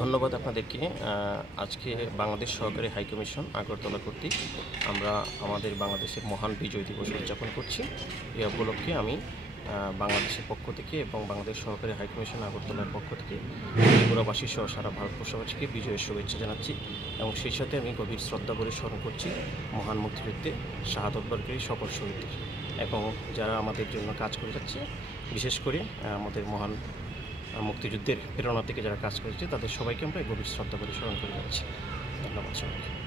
ধন্যবাদ আপনাদেরকে। আজকে বাংলাদেশ সহকারী হাইকমিশন আগরতলা কর্তৃক আমরা আমাদের বাংলাদেশের মহান বিজয় দিবস উদযাপন করছি। এই উপলক্ষে আমি বাংলাদেশের পক্ষ থেকে এবং বাংলাদেশ সহকারী হাইকমিশন আগরতলার পক্ষ থেকে ত্রিপুরাবাসী সহ সারা ভারতবর্ষবাসীকে বিজয়ের শুভেচ্ছা জানাচ্ছি এবং সেই সাথে আমি গভীর শ্রদ্ধা ভরে স্মরণ করছি মহান মুক্তিযুদ্ধে শাহাদত বরণকারী সকল শহীদদের এবং যারা আমাদের জন্য কাজ করে যাচ্ছে, বিশেষ করে আমাদের মহান মুক্তিযুদ্ধের প্রেরণা থেকে যারা কাজ করেছে তাদের সবাইকে আমরা গভীর শ্রদ্ধা করে স্মরণ করে যাচ্ছি। ধন্যবাদ সবাইকে।